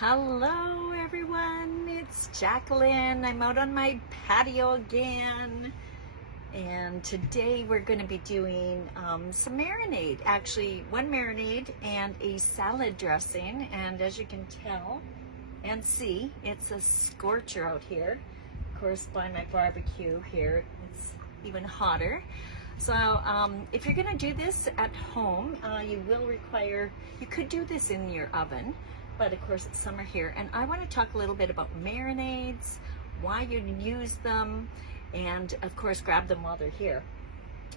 Hello everyone, it's Jacqueline. I'm out on my patio again, and today we're going to be doing some marinade. Actually, one marinade and a salad dressing, and as you can tell and see, it's a scorcher out here. Of course, by my barbecue here, it's even hotter. So if you're going to do this at home, you could do this in your oven, but of course it's summer here, and I want to talk a little bit about marinades, why you use them, and of course grab them while they're here.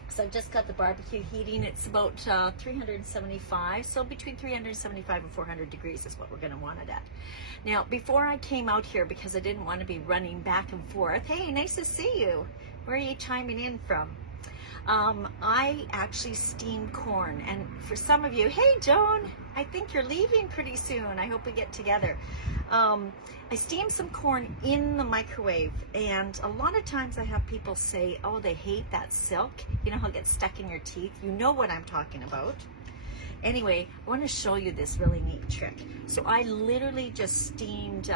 So I've just got the barbecue heating. It's about 375, so between 375 and 400 degrees is what we're going to want it at. Now, before I came out here, because I didn't want to be running back and forth, hey, nice to see you. Where are you chiming in from? I actually steam corn, and for some of you, hey Joan, I think you're leaving pretty soon. I hope we get together. I steam some corn in the microwave, and a lot of times I have people say, oh, they hate that silk. You know how it gets stuck in your teeth? You know what I'm talking about. Anyway, I want to show you this really neat trick. So I literally just steamed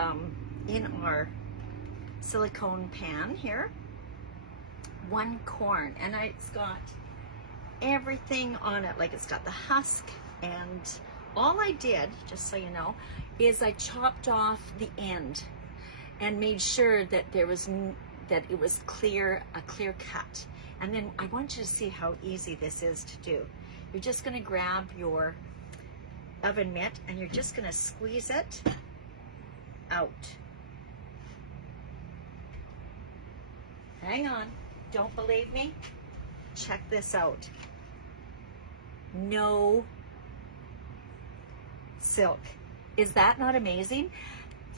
in our silicone pan here, one corn, and it's got everything on it. Like, it's got the husk, and all I did, just so you know, is I chopped off the end and made sure that it was a clear cut. And then I want you to see how easy this is to do. You're just going to grab your oven mitt and you're just going to squeeze it out. Hang on. Don't believe me? Check this out. No silk. Is that not amazing?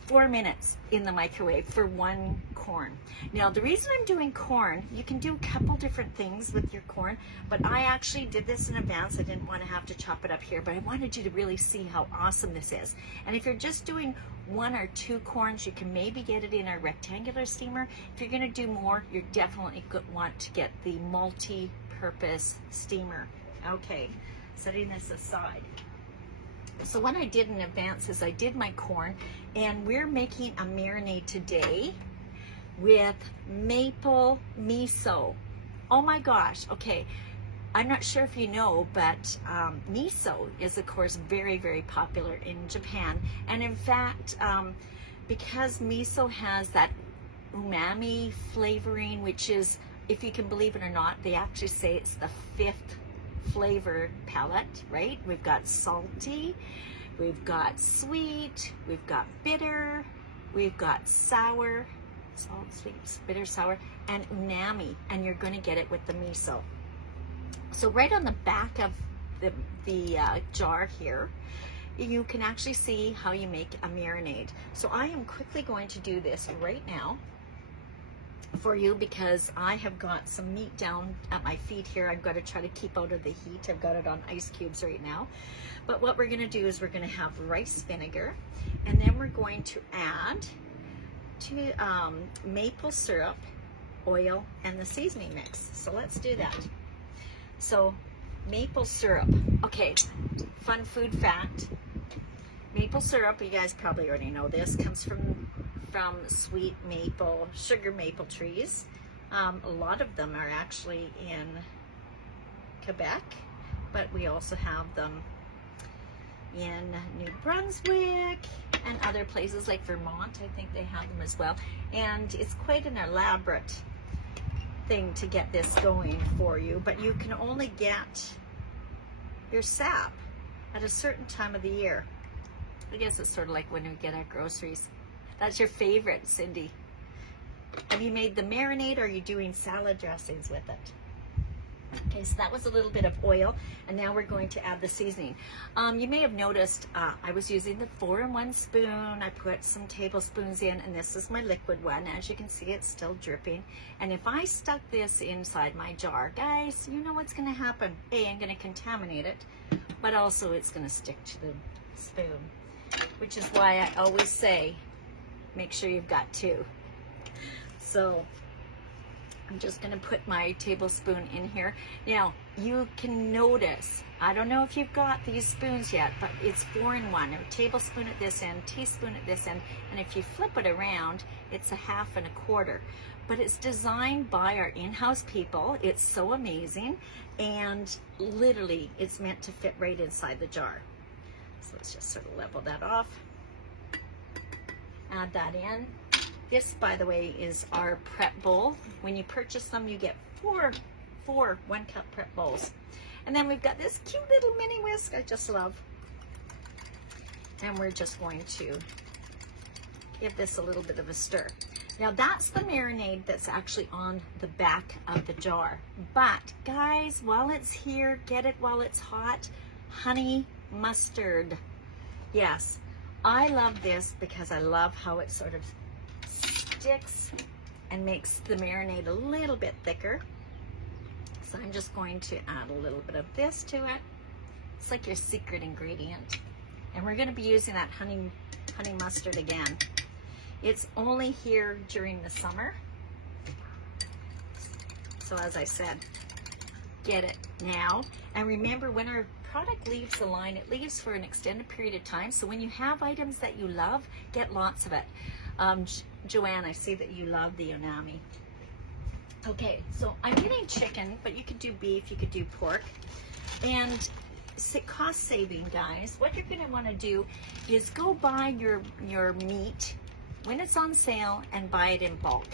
4 minutes in the microwave for one corn. Now, the reason I'm doing corn, you can do a couple different things with your corn, but I actually did this in advance. I didn't want to have to chop it up here, but I wanted you to really see how awesome this is. And if you're just doing 1 or 2 corns, you can maybe get it in a rectangular steamer. If you're going to do more, you're definitely going to want to get the multi-purpose steamer. Okay, setting this aside. So what I did in advance is I did my corn, and we're making a marinade today with maple miso. Oh my gosh, okay. I'm not sure if you know, but miso is of course very, very popular in Japan. And in fact, because miso has that umami flavoring, which is, if you can believe it or not, they actually say it's the 5th flavor palette, right? We've got salty, we've got sweet, we've got bitter, we've got sour, salt, sweet, bitter, sour, and umami, and you're going to get it with the miso. So right on the back of the jar here, you can actually see how you make a marinade. So I am quickly going to do this right now for you, because I have got some meat down at my feet here. I've got to try to keep out of the heat. I've got it on ice cubes right now. But what we're going to do is we're going to have rice vinegar, and then we're going to add maple syrup, oil, and the seasoning mix. So let's do that. So maple syrup. Okay, fun food fact. Maple syrup, you guys probably already know this, comes from sweet maple, sugar maple trees. A lot of them are actually in Quebec, but we also have them in New Brunswick and other places like Vermont. I think they have them as well. And it's quite an elaborate thing to get this going for you, but you can only get your sap at a certain time of the year. I guess it's sort of like when we get our groceries. That's your favorite, Cindy. Have you made the marinade, or are you doing salad dressings with it? Okay, so that was a little bit of oil, and now we're going to add the seasoning. You may have noticed I was using the 4-in-1 spoon. I put some tablespoons in, and this is my liquid one. As you can see, it's still dripping. And if I stuck this inside my jar, guys, you know what's going to happen. A, I'm going to contaminate it, but also it's going to stick to the spoon, which is why I always say, make sure you've got 2. So I'm just going to put my tablespoon in here. Now, you can notice, I don't know if you've got these spoons yet, but it's 4-in-1. A tablespoon at this end, teaspoon at this end, and if you flip it around, it's a 1/2 and a 1/4. But it's designed by our in-house people. It's so amazing, and literally it's meant to fit right inside the jar. So let's just sort of level that off. Add that in. This, by the way, is our prep bowl. When you purchase them, you get four 1-cup prep bowls. And then we've got this cute little mini whisk I just love. And we're just going to give this a little bit of a stir. Now that's the marinade that's actually on the back of the jar. But guys, while it's here, get it while it's hot, honey mustard. Yes, I love this because I love how it sort of sticks and makes the marinade a little bit thicker. So I'm just going to add a little bit of this to it. It's like your secret ingredient. And we're going to be using that honey mustard again. It's only here during the summer. So as I said, get it now. And remember, when our product leaves the line, it leaves for an extended period of time. So when you have items that you love, get lots of it. Joanne, I see that you love the unami. Okay, so I'm getting chicken, but you could do beef, you could do pork. And cost saving, guys, what you're gonna wanna do is go buy your meat when it's on sale and buy it in bulk.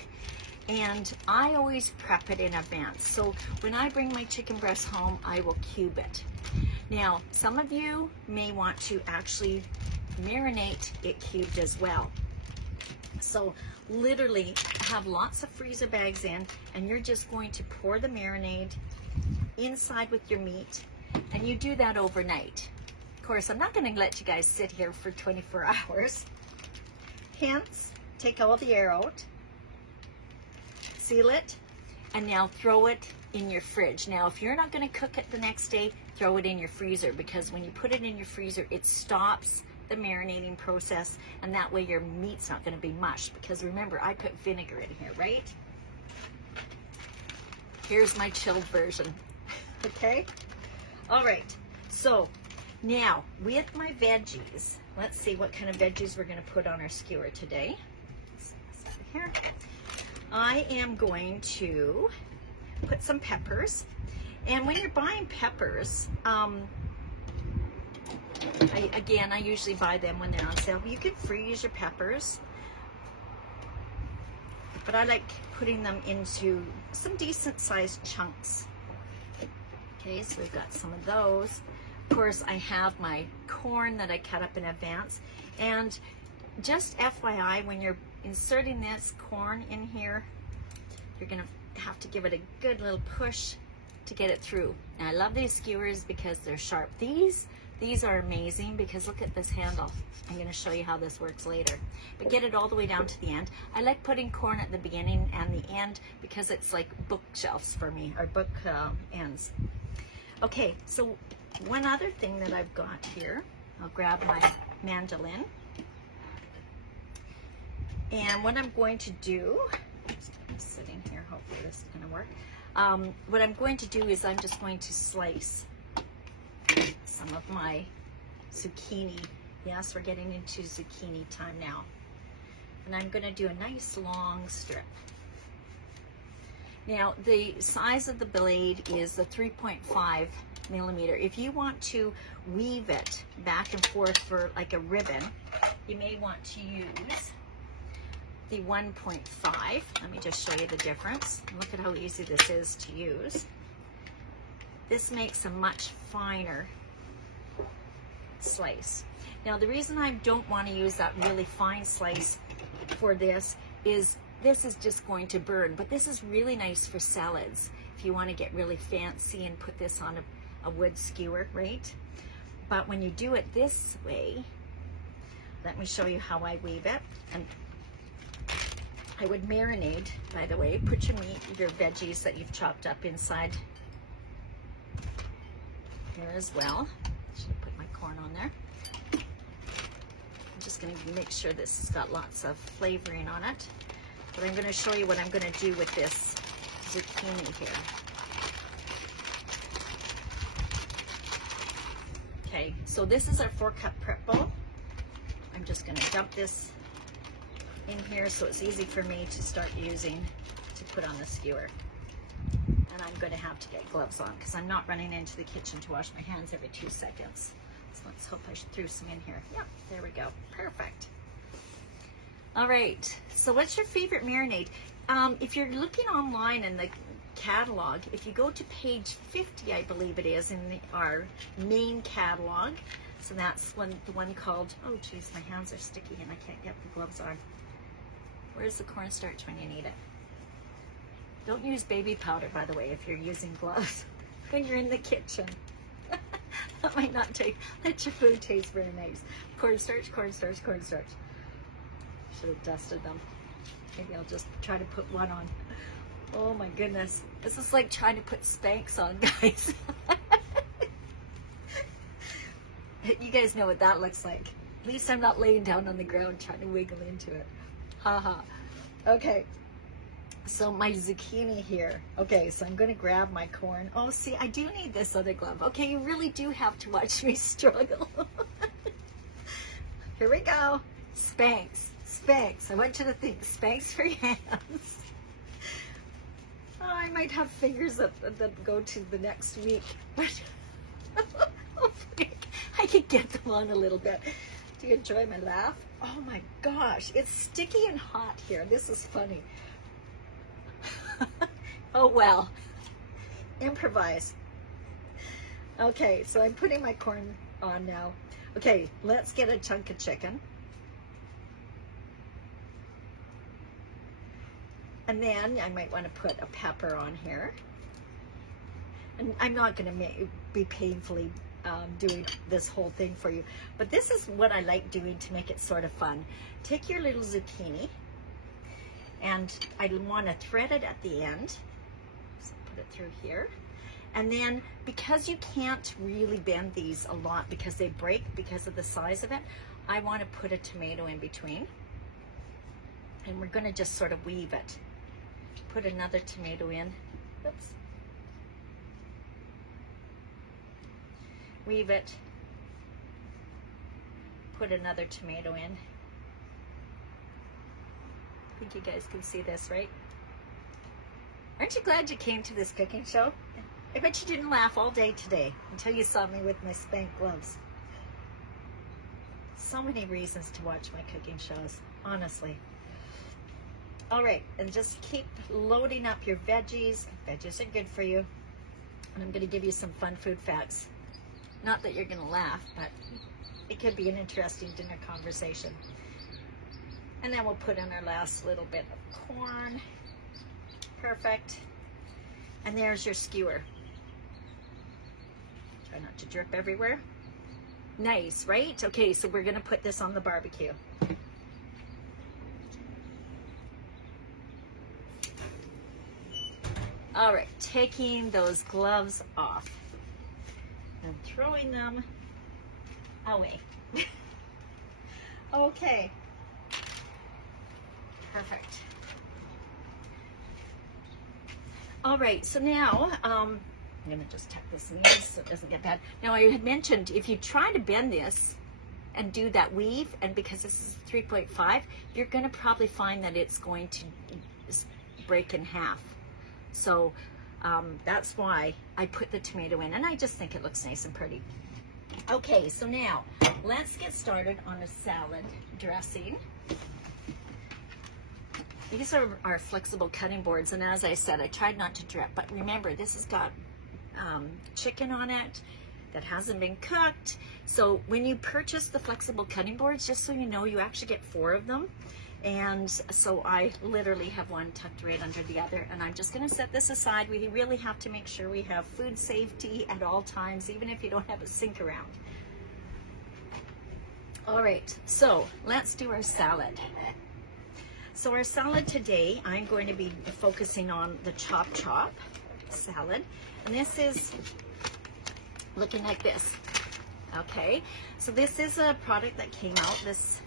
And I always prep it in advance. So when I bring my chicken breast home, I will cube it. Now, some of you may want to actually marinate it cubed as well. So literally have lots of freezer bags in, and you're just going to pour the marinade inside with your meat, and you do that overnight. Of course, I'm not going to let you guys sit here for 24 hours. Hence, take all the air out, seal it, and now throw it in your fridge. Now, if you're not going to cook it the next day, throw it in your freezer, because when you put it in your freezer, it stops the marinating process, and that way your meat's not going to be mushed, because remember, I put vinegar in here, right? Here's my chilled version. Okay? All right, so now with my veggies, let's see what kind of veggies we're going to put on our skewer today. Here, I am going to put some peppers, and when you're buying peppers, I usually buy them when they're on sale. You can freeze your peppers, but I like putting them into some decent sized chunks. Okay, so we've got some of those. Of course, I have my corn that I cut up in advance. And just FYI, when you're inserting this corn in here, you're gonna have to give it a good little push to get it through. And I love these skewers because they're sharp. These are amazing because look at this handle. I'm going to show you how this works later. But get it all the way down to the end. I like putting corn at the beginning and the end because it's like bookshelves for me, or book ends. Okay, so one other thing that I've got here, I'll grab my mandolin. And what I'm going to do, I'm sitting here, hopefully this is going to work. What I'm going to do is I'm just going to slice some of my zucchini. Yes, we're getting into zucchini time now. And I'm going to do a nice long strip. Now, the size of the blade is the 3.5 millimeter. If you want to weave it back and forth for like a ribbon, you may want to use the 1.5. Let me just show you the difference. Look at how easy this is to use. This makes a much finer slice. Now, the reason I don't want to use that really fine slice for this is just going to burn, but this is really nice for salads if you want to get really fancy and put this on a wood skewer, right? But when you do it this way, let me show you how I weave it. And I would marinate, by the way, put your meat, your veggies that you've chopped up inside here as well. Should put my corn on there. I'm just going to make sure this has got lots of flavoring on it. But I'm going to show you what I'm going to do with this zucchini here. Okay, so this is our 4-cup prep bowl. I'm just gonna dump this in here so it's easy for me to start using to put on the skewer. And I'm gonna have to get gloves on because I'm not running into the kitchen to wash my hands every 2 seconds. So let's hope I threw some in here. Yep, there we go, perfect. All right, so what's your favorite marinade? If you're looking online in the catalog, if you go to page 50, I believe it is, in our main catalog, so that's the one called, oh geez, my hands are sticky and I can't get the gloves on. Where's the cornstarch when you need it? Don't use baby powder, by the way, if you're using gloves when you're in the kitchen. That might not let your food taste very nice. Cornstarch, cornstarch, cornstarch. Should have dusted them. Maybe I'll just try to put one on. Oh my goodness. This is like trying to put Spanx on, guys. You guys know what that looks like. At least I'm not laying down on the ground trying to wiggle into it. Haha. Okay. So my zucchini here. Okay, so I'm going to grab my corn. Oh, see, I do need this other glove. Okay, you really do have to watch me struggle. Here we go. Spanx. Spanx. I want you to think Spanx for your hands. Oh, I might have fingers that go to the next week. Hopefully I can get them on a little bit. Do you enjoy my laugh? Oh my gosh, it's sticky and hot here. This is funny. Oh well, improvise. Okay, so I'm putting my corn on now. Okay, let's get a chunk of chicken. And then I might want to put a pepper on here. And I'm not going to be painfully doing this whole thing for you, but this is what I like doing to make it sort of fun. Take your little zucchini, and I want to thread it at the end. So put it through here. And then, because you can't really bend these a lot because they break because of the size of it, I want to put a tomato in between. And we're going to just sort of weave it. Put another tomato in. Oops. Weave it. Put another tomato in. I think you guys can see this, right? Aren't you glad you came to this cooking show? I bet you didn't laugh all day today until you saw me with my Spanx gloves. So many reasons to watch my cooking shows, honestly. All right, and just keep loading up your veggies. Veggies are good for you. And I'm going to give you some fun food facts. Not that you're going to laugh, but it could be an interesting dinner conversation. And then we'll put in our last little bit of corn. Perfect. And there's your skewer. Try not to drip everywhere. Nice, right? Okay, so we're going to put this on the barbecue. All right, taking those gloves off and throwing them away. Okay. Perfect. All right, so now I'm gonna just tuck this in so it doesn't get bad. Now I had mentioned if you try to bend this and do that weave, and because this is 3.5, you're gonna probably find that it's going to break in half. So that's why I put the tomato in, and I just think it looks nice and pretty. Okay, so now let's get started on a salad dressing. These are our flexible cutting boards, and as I said, I tried not to drip, but remember, this has got chicken on it that hasn't been cooked. So when you purchase the flexible cutting boards, just so you know, you actually get 4 of them. And so I literally have one tucked right under the other, and I'm just going to set this aside. We really have to make sure we have food safety at all times, even if you don't have a sink around. All right, so let's do our salad. So our salad today, I'm going to be focusing on the chop salad, and this is looking like this. Okay, so this is a product that came out this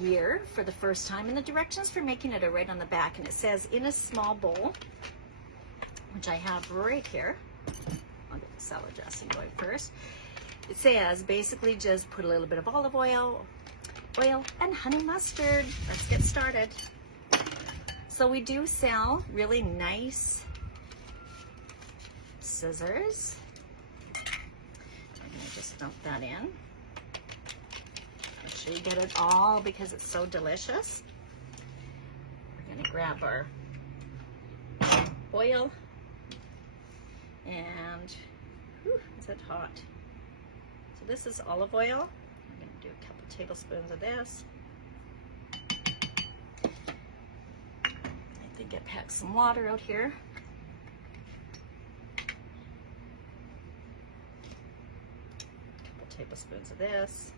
year for the first time, and the directions for making it are right on the back, and it says in a small bowl, which I have right here. I'll get this salad dressing going first. It says basically just put a little bit of olive oil, and honey mustard. Let's get started. So we do sell really nice scissors. I'm gonna just dump that in. Make sure you get it all because it's so delicious. We're gonna grab our oil and, whew, is it hot? So this is olive oil. I'm gonna do a couple tablespoons of this. I think I packed some water out here. Tablespoons of this.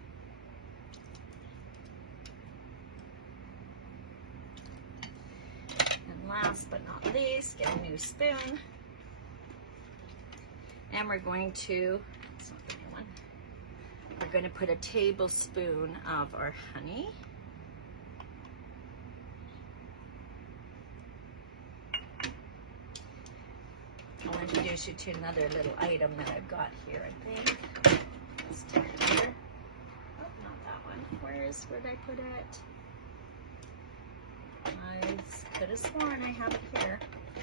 And last but not least, get a new spoon. And we're going to, it's not the new one, we're going to put a tablespoon of our honey. I'll introduce you to another little item that I've got here, I think. Here. Oh, not that one. Where did I put it? I could have sworn I have it here.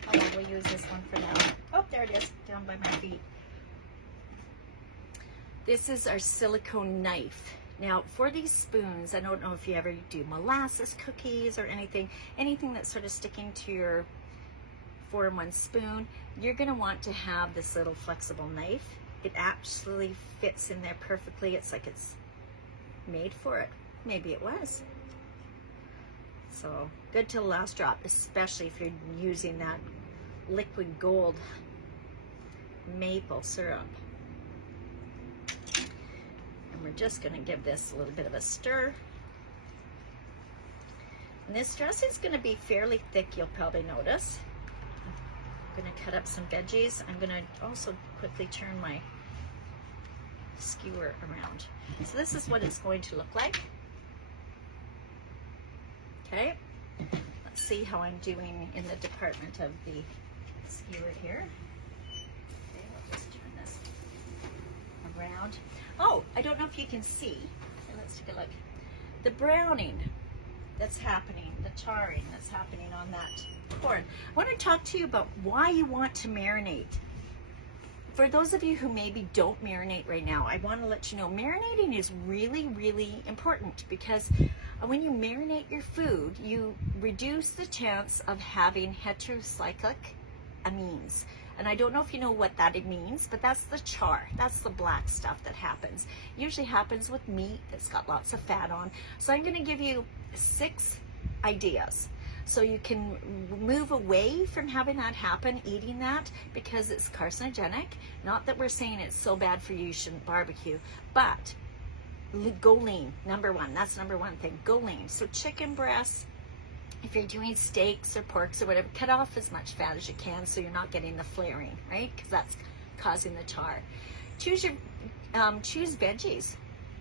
Oh, well, we'll use this one for now. Oh, there it is, down by my feet. This is our silicone knife. Now, for these spoons, I don't know if you ever do molasses cookies or anything that's sort of sticking to your 4-in-1 spoon, you're going to want to have this little flexible knife. It actually fits in there perfectly. It's like it's made for it. Maybe it was. So good till the last drop, especially if you're using that liquid gold maple syrup. And we're just going to give this a little bit of a stir. And this dressing is going to be fairly thick, you'll probably notice. I'm going to cut up some veggies. I'm going to also quickly turn my skewer around. So this is what it's going to look like. Okay, let's see how I'm doing in the department of the skewer here. Okay, I'll just turn this around. Oh, I don't know if you can see. Let's take a look. The browning that's happening, the charring that's happening on that corn. I want to talk to you about why you want to marinate. For those of you who maybe don't marinate right now, I want to let you know marinating is really, really important because when you marinate your food, you reduce the chance of having heterocyclic amines. And I don't know if you know what that means, but that's the char. That's the black stuff that happens. Usually happens with meat that's got lots of fat on. So I'm going to give you 6 ideas. So you can move away from having that happen, eating that, because it's carcinogenic. Not that we're saying it's so bad for you, you shouldn't barbecue, but go lean, number one. That's number one thing, go lean. So chicken breasts, if you're doing steaks or porks or whatever, cut off as much fat as you can so you're not getting the flaring, right? Because that's causing the char. Choose veggies.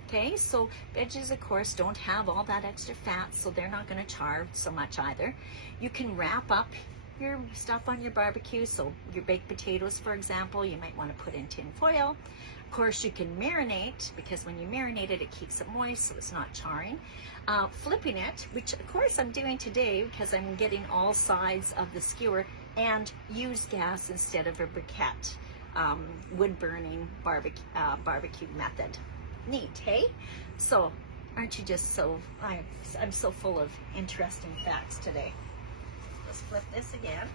Okay, so veggies, of course, don't have all that extra fat, so they're not going to char so much either. You can wrap up your stuff on your barbecue, so your baked potatoes, for example, you might want to put in tin foil. Of course, you can marinate, because when you marinate it, it keeps it moist, so it's not charring. Flipping it, which, of course, I'm doing today because I'm getting all sides of the skewer, and use gas instead of a briquette, wood-burning barbecue method. Neat, hey? So, aren't you just so, I'm so full of interesting facts today. Let's flip this again.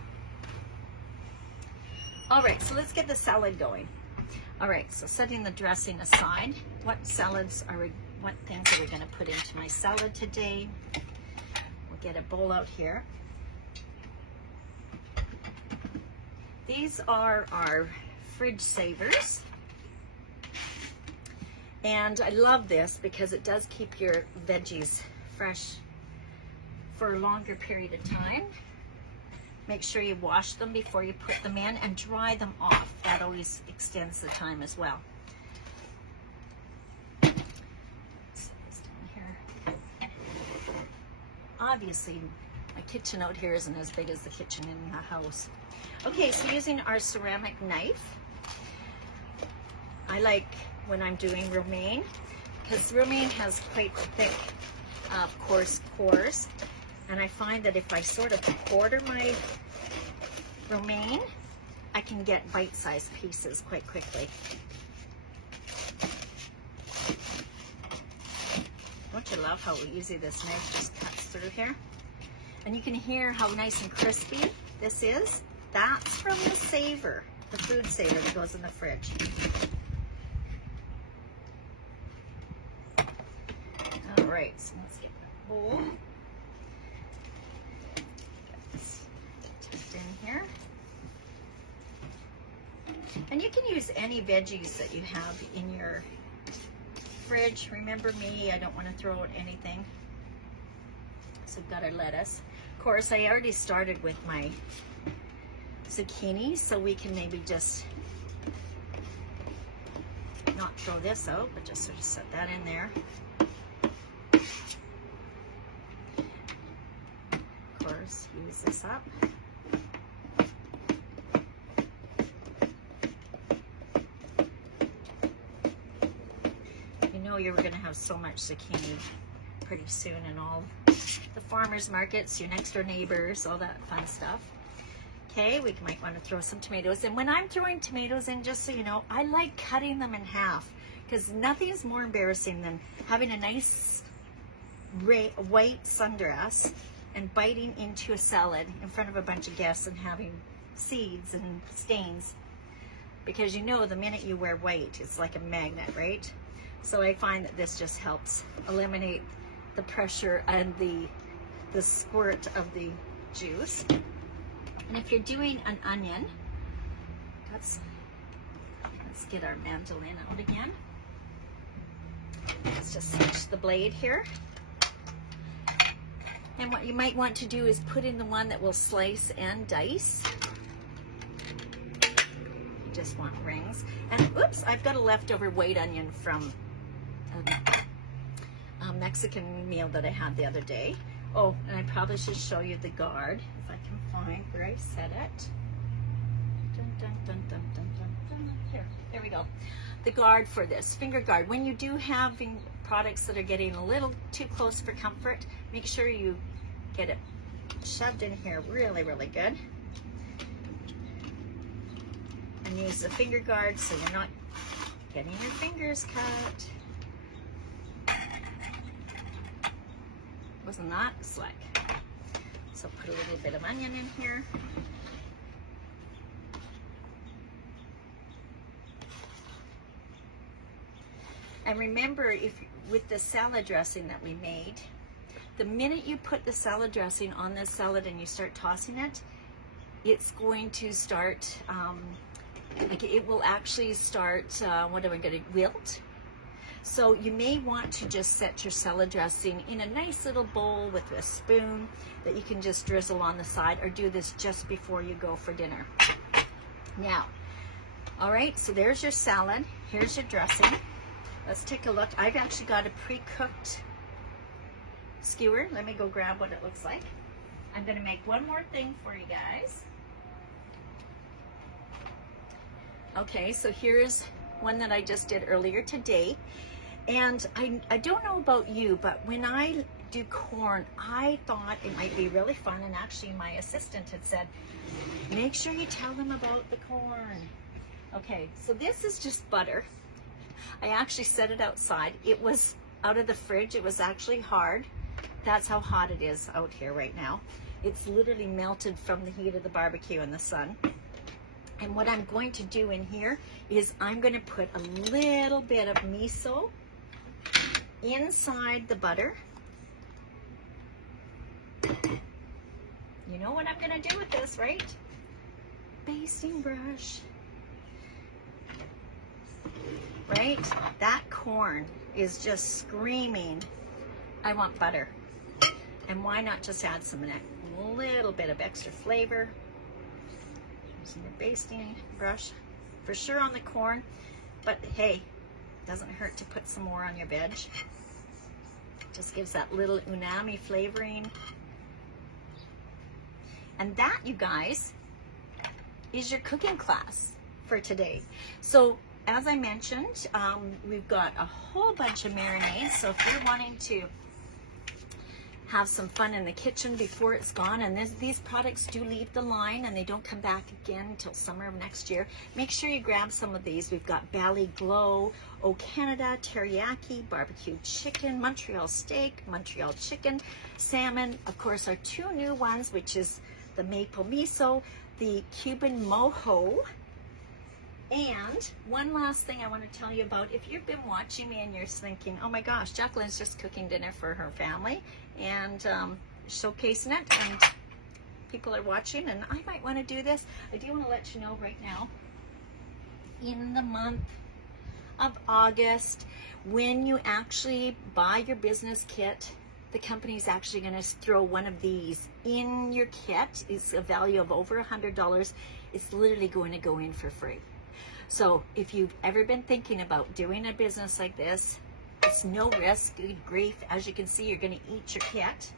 All right, so let's get the salad going. All right, so setting the dressing aside, what things are we gonna put into my salad today? We'll get a bowl out here. These are our fridge savers. And I love this because it does keep your veggies fresh for a longer period of time. Make sure you wash them before you put them in and dry them off. That always extends the time as well. Obviously, my kitchen out here isn't as big as the kitchen in the house. Okay, so using our ceramic knife, I like when I'm doing romaine, because romaine has quite thick, coarse cores. And I find that if I sort of quarter my romaine, I can get bite-sized pieces quite quickly. Don't you love how easy this knife just cuts through here? And you can hear how nice and crispy this is. That's from the saver, the food saver that goes in the fridge. All right, so let's get a bowl. Just in here. And you can use any veggies that you have in your fridge. Remember me, I don't want to throw out anything. So I've got our lettuce. Of course, I already started with my zucchini, so we can maybe just not throw this out, but just sort of set that in there. Of course, use this up. You know you were going to have so much zucchini pretty soon in all the farmers markets, your next door neighbors, all that fun stuff. Okay, we might want to throw some tomatoes in. When I'm throwing tomatoes in, just so you know, I like cutting them in half, because nothing's more embarrassing than having a nice white sundress and biting into a salad in front of a bunch of guests and having seeds and stains. Because you know the minute you wear white, it's like a magnet, right? So I find that this just helps eliminate the pressure and the squirt of the juice. And if you're doing an onion, let's get our mandolin out again. Let's just switch the blade here. And what you might want to do is put in the one that will slice and dice. You just want rings. And oops, I've got a leftover white onion from a Mexican meal that I had the other day. Oh, and I probably should show you the guard, if I can find where I set it. Dun, dun, dun, dun, dun, dun, dun. Here, there we go. The guard for this, finger guard. When you do have products that are getting a little too close for comfort, make sure you get it shoved in here really, really good. And use the finger guard so you're not getting your fingers cut. Wasn't that slick? So put a little bit of onion in here. And remember, with the salad dressing that we made, the minute you put the salad dressing on this salad and you start tossing it, it's going to start, it will actually start, what am I going to, wilt? So you may want to just set your salad dressing in a nice little bowl with a spoon that you can just drizzle on the side, or do this just before you go for dinner. Now, all right, so there's your salad. Here's your dressing. Let's take a look. I've actually got a pre-cooked skewer. Let me go grab what it looks like. I'm going to make one more thing for you guys. Okay, so here's one that I just did earlier today. And I don't know about you, but when I do corn, I thought it might be really fun. And actually my assistant had said, make sure you tell them about the corn. Okay, so this is just butter. I actually set it outside. It was out of the fridge. It was actually hard. That's how hot it is out here right now. It's literally melted from the heat of the barbecue in the sun. And what I'm going to do in here is I'm going to put a little bit of miso inside the butter. You know what I'm going to do with this, right? Basting brush. Right? That corn is just screaming, I want butter. And why not just add some little bit of extra flavor? Some more basting brush for sure on the corn, but hey, doesn't hurt to put some more on your veg. Just gives that little umami flavoring. And that, you guys, is your cooking class for today. So as I mentioned, we've got a whole bunch of marinades. So if you're wanting to have some fun in the kitchen before it's gone, and these products do leave the line and they don't come back again until summer of next year, make sure you grab some of these. We've got Bally Glow, O Canada, Teriyaki, Barbecue Chicken, Montreal Steak, Montreal Chicken, Salmon, of course our two new ones, which is the Maple Miso, the Cuban Mojo. And one last thing I want to tell you about, if you've been watching me and you're thinking, oh my gosh, Jacqueline's just cooking dinner for her family and showcasing it, and people are watching and I might want to do this, I do want to let you know right now, in the month of August, when you actually buy your business kit, the company's actually going to throw one of these in your kit. It's a value of over $100. It's literally going to go in for free. So if you've ever been thinking about doing a business like this, it's no risk. Good grief. As you can see, you're going to eat your kit.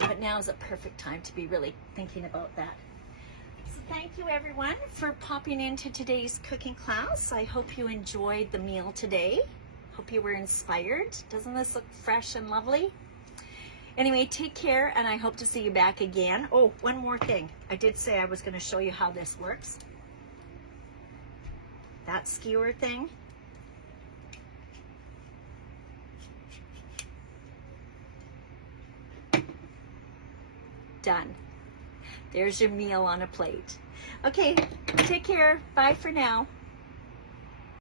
But now is a perfect time to be really thinking about that. So thank you everyone for popping into today's cooking class. I hope you enjoyed the meal today. Hope you were inspired. Doesn't this look fresh and lovely? Anyway, take care and I hope to see you back again. Oh, one more thing. I did say I was going to show you how this works. That skewer thing. Done. There's your meal on a plate. Okay, take care. Bye for now.